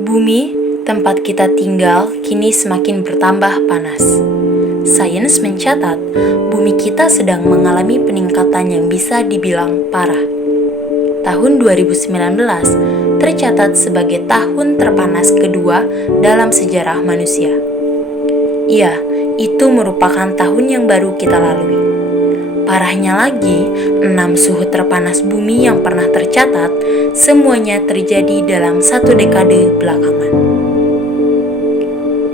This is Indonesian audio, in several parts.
Bumi, tempat kita tinggal, kini semakin bertambah panas. Sains mencatat, bumi kita sedang mengalami peningkatan yang bisa dibilang parah. Tahun 2019 tercatat sebagai tahun terpanas kedua dalam sejarah manusia. Iya, itu merupakan tahun yang baru kita lalui. Parahnya lagi, 6 suhu terpanas bumi yang pernah tercatat, semuanya terjadi dalam 1 dekade belakangan.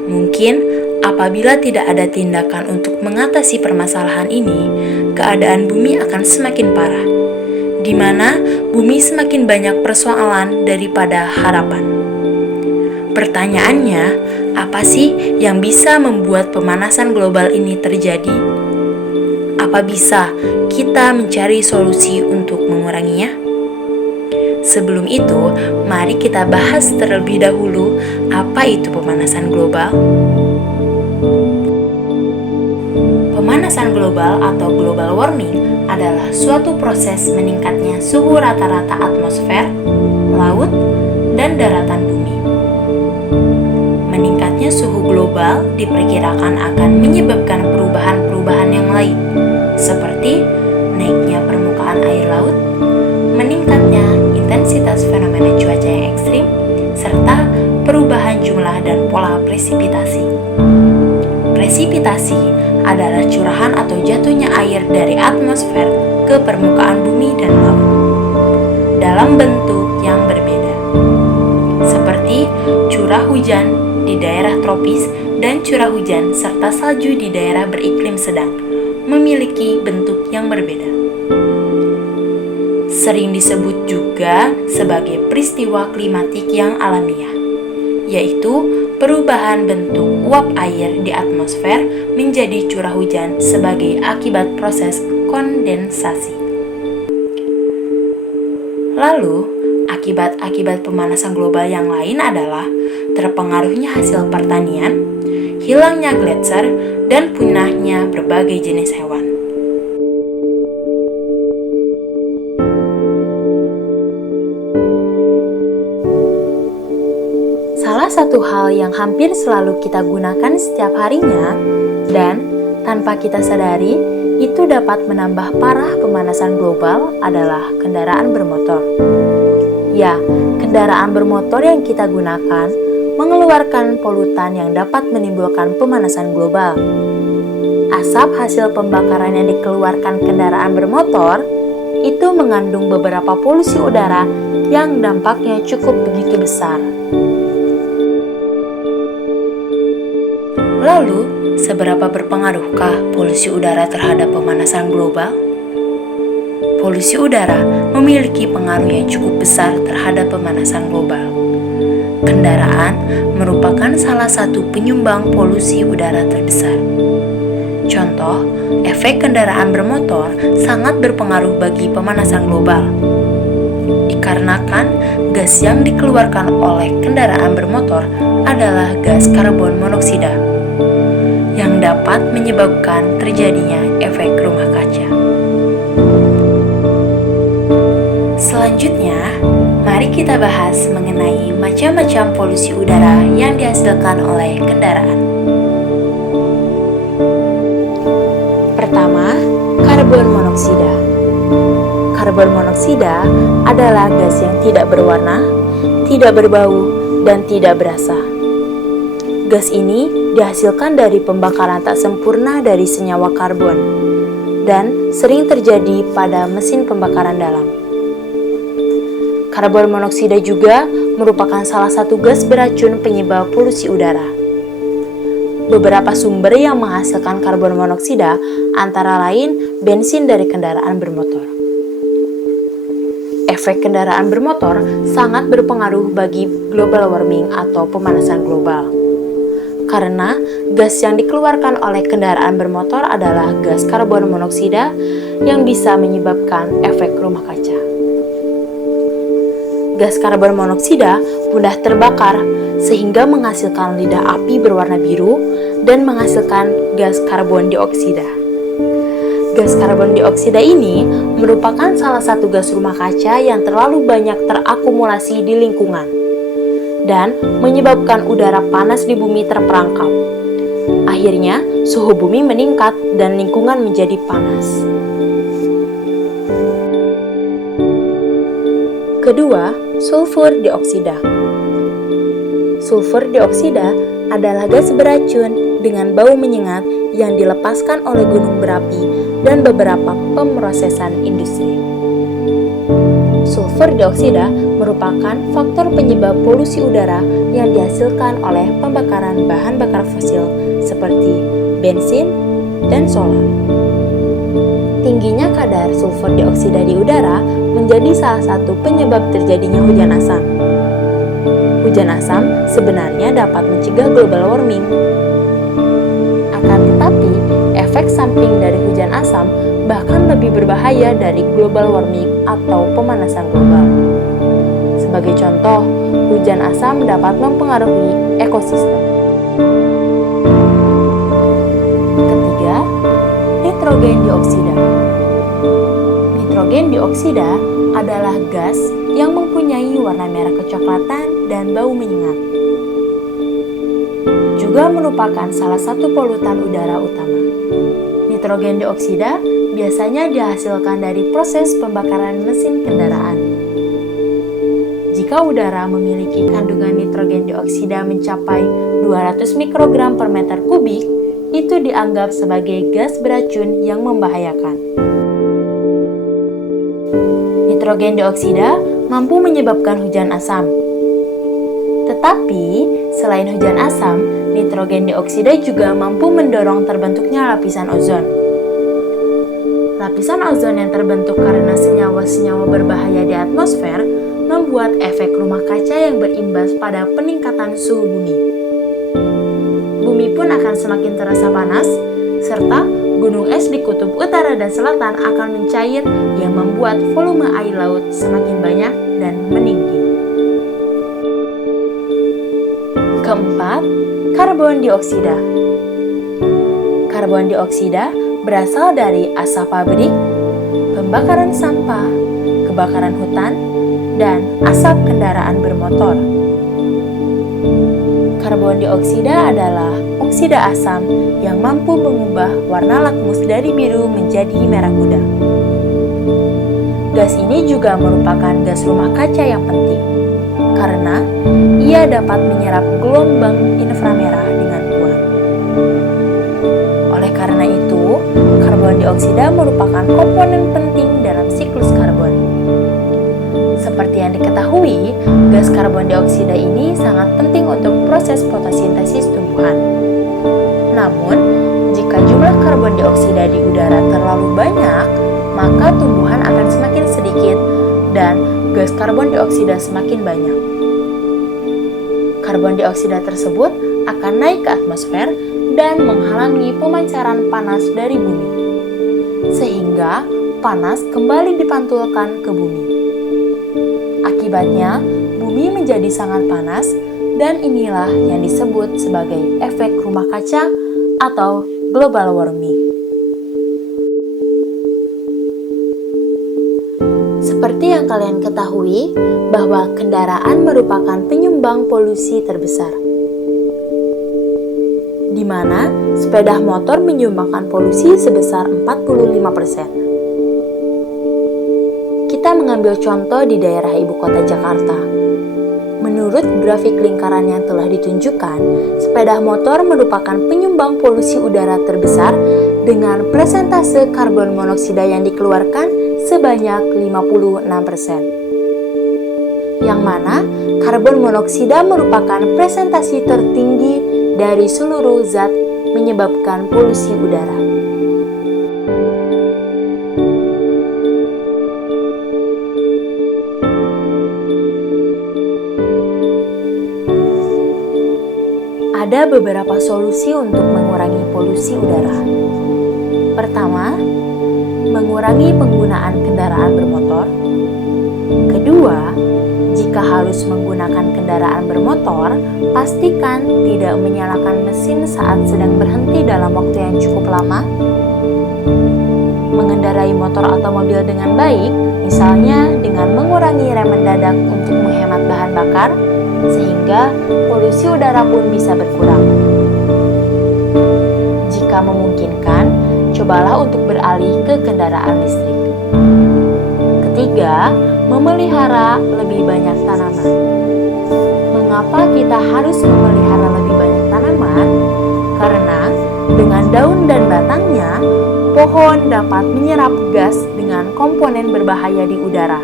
Mungkin apabila tidak ada tindakan untuk mengatasi permasalahan ini, keadaan bumi akan semakin parah, di mana bumi semakin banyak persoalan daripada harapan. Pertanyaannya, apa sih yang bisa membuat pemanasan global ini terjadi? Apa bisa kita mencari solusi untuk menguranginya? Sebelum itu, mari kita bahas terlebih dahulu apa itu pemanasan global. Pemanasan global atau global warming adalah suatu proses meningkatnya suhu rata-rata atmosfer, laut, dan daratan bumi. Meningkatnya suhu global diperkirakan akan menyebabkan perubahan-perubahan yang lain, seperti naiknya permukaan air laut, meningkatnya intensitas fenomena cuaca yang ekstrim, serta perubahan jumlah dan pola presipitasi. Presipitasi adalah curahan atau jatuhnya air dari atmosfer ke permukaan bumi dan laut dalam bentuk yang berbeda, seperti curah hujan di daerah tropis dan curah hujan serta salju di daerah beriklim sedang memiliki bentuk yang berbeda. Sering disebut juga sebagai peristiwa klimatik yang alamiah, yaitu perubahan bentuk uap air di atmosfer menjadi curah hujan sebagai akibat proses kondensasi. Lalu, akibat-akibat pemanasan global yang lain adalah terpengaruhnya hasil pertanian, hilangnya gletser, dan punahnya berbagai jenis hewan. Salah satu hal yang hampir selalu kita gunakan setiap harinya dan tanpa kita sadari itu dapat menambah parah pemanasan global adalah kendaraan bermotor. Ya, kendaraan bermotor yang kita gunakan mengeluarkan polutan yang dapat menimbulkan pemanasan global. Asap hasil pembakaran yang dikeluarkan kendaraan bermotor itu mengandung beberapa polusi udara yang dampaknya cukup begitu besar. Lalu, seberapa berpengaruhkah polusi udara terhadap pemanasan global? Polusi udara memiliki pengaruh yang cukup besar terhadap pemanasan global. Kendaraan merupakan salah satu penyumbang polusi udara terbesar. Contoh, efek kendaraan bermotor sangat berpengaruh bagi pemanasan global. Dikarenakan gas yang dikeluarkan oleh kendaraan bermotor adalah gas karbon monoksida yang dapat menyebabkan terjadinya efek rumah kaca. Selanjutnya, mari kita bahas mengenai macam-macam polusi udara yang dihasilkan oleh kendaraan. Pertama, karbon monoksida. Karbon monoksida adalah gas yang tidak berwarna, tidak berbau, dan tidak berasa. Gas ini dihasilkan dari pembakaran tak sempurna dari senyawa karbon dan sering terjadi pada mesin pembakaran dalam. Karbon monoksida juga merupakan salah satu gas beracun penyebab polusi udara. Beberapa sumber yang menghasilkan karbon monoksida antara lain bensin dari kendaraan bermotor. Efek kendaraan bermotor sangat berpengaruh bagi global warming atau pemanasan global. Karena gas yang dikeluarkan oleh kendaraan bermotor adalah gas karbon monoksida yang bisa menyebabkan efek rumah kaca. Gas karbon monoksida mudah terbakar sehingga menghasilkan lidah api berwarna biru dan menghasilkan gas karbon dioksida. Gas karbon dioksida ini merupakan salah satu gas rumah kaca yang terlalu banyak terakumulasi di lingkungan dan menyebabkan udara panas di bumi terperangkap. Akhirnya, suhu bumi meningkat dan lingkungan menjadi panas. Kedua, sulfur dioksida. Sulfur dioksida adalah gas beracun dengan bau menyengat yang dilepaskan oleh gunung berapi dan beberapa pemrosesan industri. Sulfur dioksida merupakan faktor penyebab polusi udara yang dihasilkan oleh pembakaran bahan bakar fosil seperti bensin dan solar. Tingginya kadar sulfur dioksida di udara menjadi salah satu penyebab terjadinya hujan asam. Hujan asam sebenarnya dapat mencegah global warming. Akan tetapi, efek samping dari hujan asam bahkan lebih berbahaya dari global warming atau pemanasan global. Sebagai contoh, hujan asam dapat mempengaruhi ekosistem. Ketiga, nitrogen dioksida. Nitrogen dioksida adalah gas yang mempunyai warna merah kecoklatan dan bau menyengat. Juga merupakan salah satu polutan udara utama. Nitrogen dioksida biasanya dihasilkan dari proses pembakaran mesin kendaraan. Jika udara memiliki kandungan nitrogen dioksida mencapai 200 mikrogram per meter kubik, itu dianggap sebagai gas beracun yang membahayakan. Nitrogen dioksida mampu menyebabkan hujan asam. Tetapi, selain hujan asam, nitrogen dioksida juga mampu mendorong terbentuknya lapisan ozon. Lapisan ozon yang terbentuk karena senyawa-senyawa berbahaya di atmosfer membuat efek rumah kaca yang berimbas pada peningkatan suhu bumi. Bumi pun akan semakin terasa panas, serta gunung es di kutub utara dan selatan akan mencair yang membuat volume air laut semakin banyak dan meninggi. Keempat, karbon dioksida. Karbon dioksida berasal dari asap pabrik, pembakaran sampah, kebakaran hutan, dan asap kendaraan bermotor. Karbon dioksida adalah oksida asam yang mampu mengubah warna lakmus dari biru menjadi merah muda. Gas ini juga merupakan gas rumah kaca yang penting, karena ia dapat menyerap gelombang inframerah dengan kuat. Oleh karena itu, karbon dioksida merupakan komponen penting dalam siklus karbon. Seperti yang diketahui, gas karbon dioksida ini sangat penting untuk proses fotosintesis tumbuhan. Namun, jika jumlah karbon dioksida di udara terlalu banyak, maka tumbuhan akan semakin sedikit dan gas karbon dioksida semakin banyak. Karbon dioksida tersebut akan naik ke atmosfer dan menghalangi pemancaran panas dari bumi, sehingga panas kembali dipantulkan ke bumi. Akibatnya, bumi menjadi sangat panas dan inilah yang disebut sebagai efek rumah kaca atau global warming. Seperti yang kalian ketahui, bahwa kendaraan merupakan penyumbang polusi terbesar, di mana sepeda motor menyumbangkan polusi sebesar 45%. Kita mengambil contoh di daerah ibu kota Jakarta. Menurut grafik lingkaran yang telah ditunjukkan, sepeda motor merupakan penyumbang polusi udara terbesar dengan persentase karbon monoksida yang dikeluarkan sebanyak 56%. Yang mana karbon monoksida merupakan presentasi tertinggi dari seluruh zat menyebabkan polusi udara. Ada beberapa solusi untuk mengurangi polusi udara. Pertama, mengurangi penggunaan kendaraan bermotor. Kedua, jika harus menggunakan kendaraan bermotor, pastikan tidak menyalakan mesin saat sedang berhenti dalam waktu yang cukup lama. mengendarai motor atau mobil dengan baik, misalnya dengan mengurangi rem mendadak untuk menghemat bahan bakar, sehingga polusi udara pun bisa berkurang. Jika memungkinkan, cobalah untuk beralih ke kendaraan listrik. Ketiga, memelihara lebih banyak tanaman. Mengapa kita harus memelihara lebih banyak tanaman? Karena dengan daun dan batangnya, pohon dapat menyerap gas dengan komponen berbahaya di udara,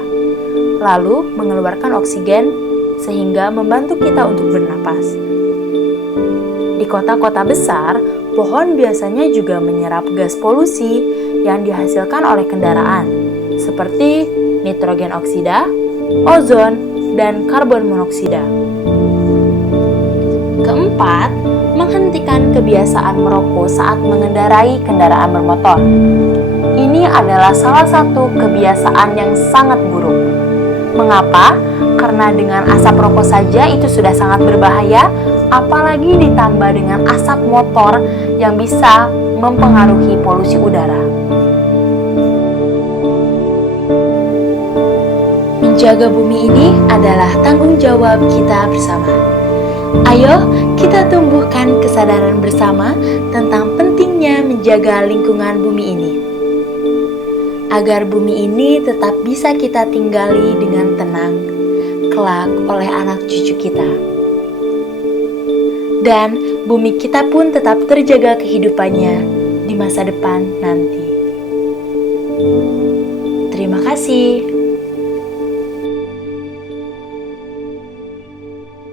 lalu mengeluarkan oksigen sehingga membantu kita untuk bernapas. Di kota-kota besar, pohon biasanya juga menyerap gas polusi yang dihasilkan oleh kendaraan, seperti nitrogen oksida, ozon, dan karbon monoksida. Keempat, menghentikan kebiasaan merokok saat mengendarai kendaraan bermotor. Ini adalah salah satu kebiasaan yang sangat buruk. Mengapa? Karena dengan asap rokok saja itu sudah sangat berbahaya, apalagi ditambah dengan asap motor yang bisa mempengaruhi polusi udara. Menjaga bumi ini adalah tanggung jawab kita bersama. Ayo, kita tumbuhkan kesadaran bersama tentang pentingnya menjaga lingkungan bumi ini, agar bumi ini tetap bisa kita tinggali dengan tenang kelak oleh anak cucu kita. Dan bumi kita pun tetap terjaga kehidupannya di masa depan nanti. Terima kasih.